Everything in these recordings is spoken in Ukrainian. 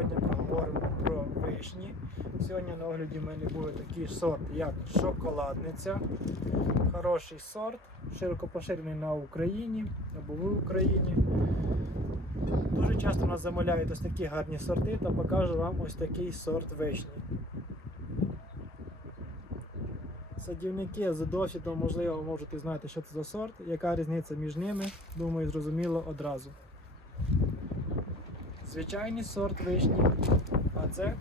сьогодні поговоримо про вишні. Сьогодні на огляді в мене буде такий сорт, як шоколадниця. Хороший сорт, широко поширений на Україні або в Україні. Дуже часто нас замовляють ось такі гарні сорти, та покажу вам ось такий сорт вишні. Садівники з досвідом, можливо, можете знати, що це за сорт, яка різниця між ними, думаю, зрозуміло одразу. Звичайний сорт вишні, а це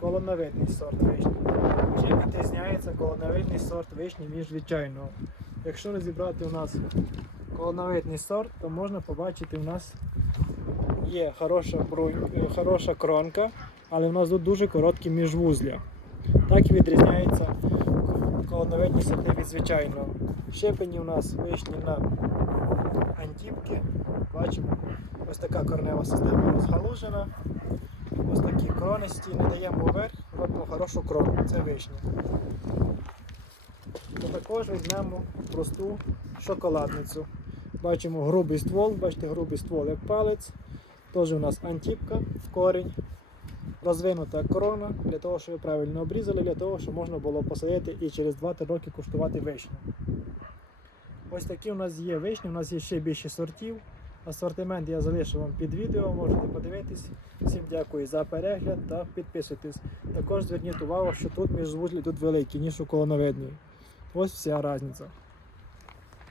колоновидний сорт вишні. Чим відрізняється колоновидний сорт вишні від звичайного? Якщо розібрати у нас колоновидний сорт, то можна побачити, у нас є хороша, брунь, е, хороша кронка, але в нас тут дуже короткі міжвузля. Так і відрізняється колоновидні сорти від звичайного. Щеплені у нас вишні на антіпки. Бачимо, ось така корнева система розгалужена. Ось такі кронисті, не даємо вверх, робимо хорошу крону. Це вишня. То також візьмемо просту шоколадницю. Бачимо грубий ствол, бачите, грубий ствол як палець. Теж у нас антіпка, корінь, розвинута корона, для того, щоб ви правильно обрізали, для того, щоб можна було посадити і через 2-3 роки куштувати вишню. Ось такі у нас є вишні, у нас є ще більше сортів. Асортимент я залишу вам під відео, можете подивитись. Всім дякую за перегляд та підписуйтесь. Також зверніть увагу, що тут міжвузлі тут великі, ніж у колоновидній. Ось вся різниця.